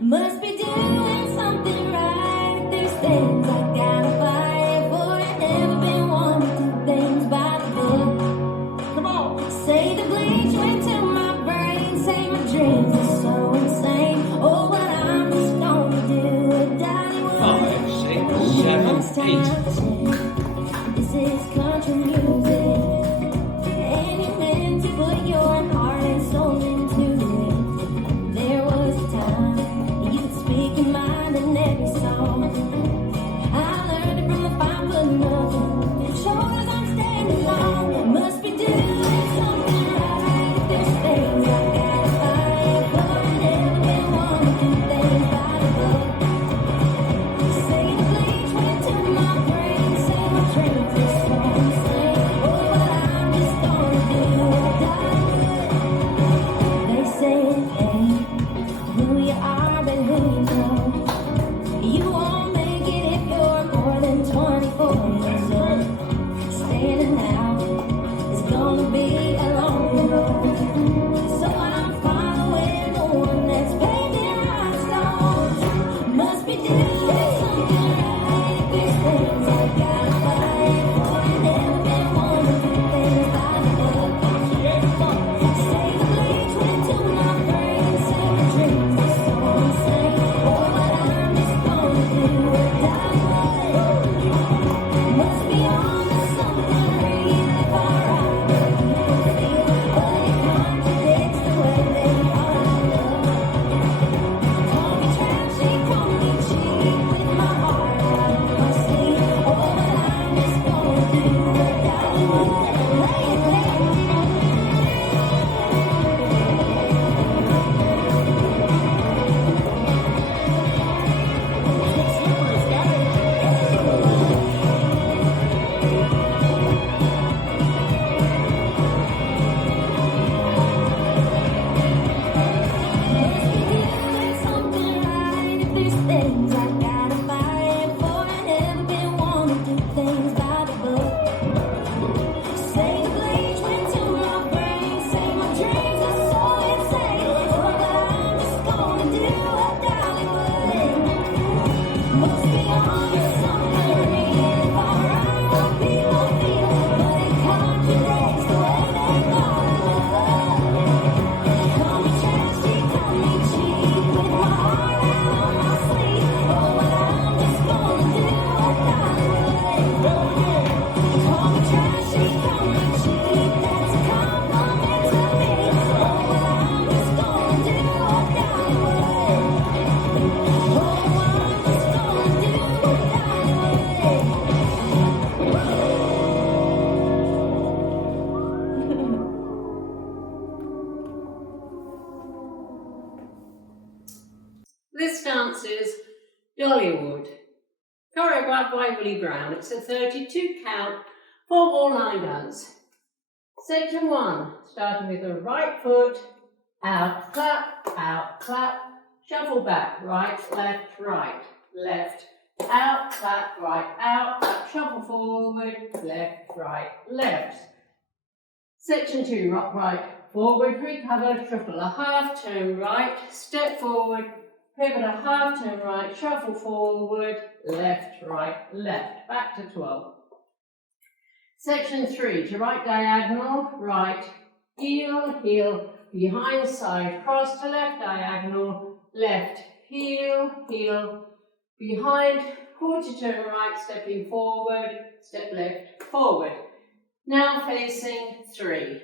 Must be doing something right. There's things I gotta fight for. Never been one to do things by the book. Come on. Say the bleach went to my brain. Say my dreams are so insane. Oh, what I'm just gonna do. Dolly Would. 5, 6, 7, 8. This is country music. And you meant to put your heart and soul into it. There was a time you could speak your mind in every song. I learned it from the 5'0". Shoulders I'm standing on. Must be doing something right. There's things I gotta fight for. Never been one to do things by the book. Say the bleach went to my brain. Say my dreams are so insane. Oh, what I'm just gonna do. Die. They say it ain't who you are, but who you know. You won't make it if you're more than 24 years old. Standing out is gonna be a long road. So I'm following the one that's painted rhinestones. Must be doing something right. There's things I gotta fight for. Never been one to do things by the book. Say the bleach went to my brain. Say my dreams are so insane. Oh, what I'm just gonna do. Die. Must be on to something really far out. People feel, but it contradicts the way they are. Call me trashy, call me cheap, with my heart out of my sleeve. Oh, what I'm just gonna do. Dolly Would. Lay it, lay it. Doing something right. If there's things I gotta fight for, never been one to do things by the book. Say the bleach went to my brain. Say my dreams are so insane. Oh, but I'm just gonna do a Dolly Would. Must be on to something really far out. People feel, but it contradicts the way they thought. Call me trashy, call me cheap, with my heart out on my sleeve. Oh, what I'm just gonna do a Dolly Would. Call me trashy, call me cheap, that's a compliment to me. Oh, what I'm just gonna do a Dolly Would. Oh, I'm just gonna do a Dolly Would. This dance is Dolly Would, choreographed by Willie Brown. It's a 32 count, 4-ball line dance. Section 1, starting with the right foot, out, clap, shuffle back, right, left, out, clap, shuffle forward, left. Section 2, rock right, forward, recover, shuffle a half, turn right, step forward, pivot a half, turn right, shuffle forward, left, back to 12. Section 3, to right diagonal, right, heel, behind side, cross to left diagonal, left, heel, behind, quarter turn right, stepping forward, step left, forward. Now facing 3.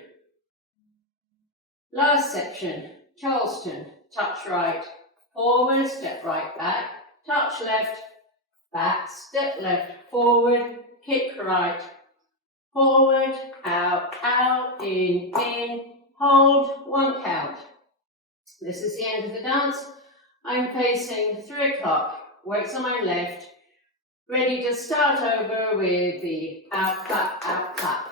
Last section, Charleston, touch right, forward, step right back, touch left, back, step left, forward, kick right, forward, out, in, hold, 1 count. This is the end of the dance. I'm facing 3 o'clock, weights on my left, ready to start over with the out, clap.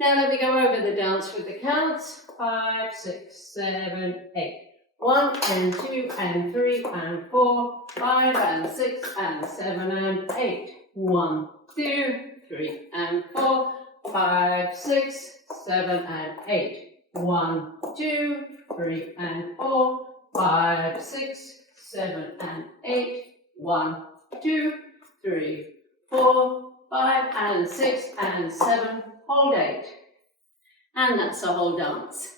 Now let me go over the dance with the counts. 5, 6, 7, 8. 1 and 2 and 3 and 4, 5 and 6 and 7 and 8. 1, 2, 3 and 4, 5, 6, 7 and 8. 1, 2, 3 and 4, 5, 6, 7 and 8. 1, 2, 3, 4, 5 and 6 and 7. Hold 8. And that's the whole dance.